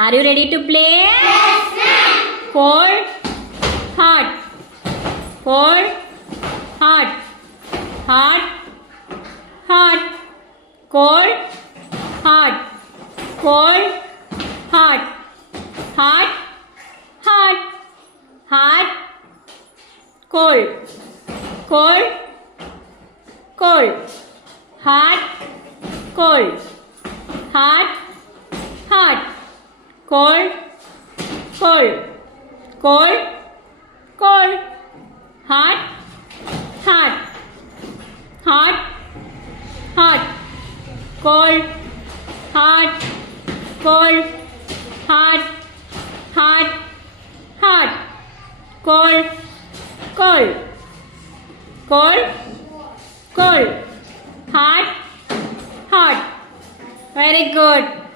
Are you ready to play? Yes, ma'am. Cold, hot. Cold, hot. Hot, hot. Cold, hot. Cold, hot. Hot, hot. Hot, cold. Cold, cold. Hot, cold. Hot, hot. Cold, cold. Cold, cold. Hot, hot. Hot, hot. Cold, hot. Cold, hot. Hot, hot. Cold, cold. Cold, cold. Hot, hot. Very good.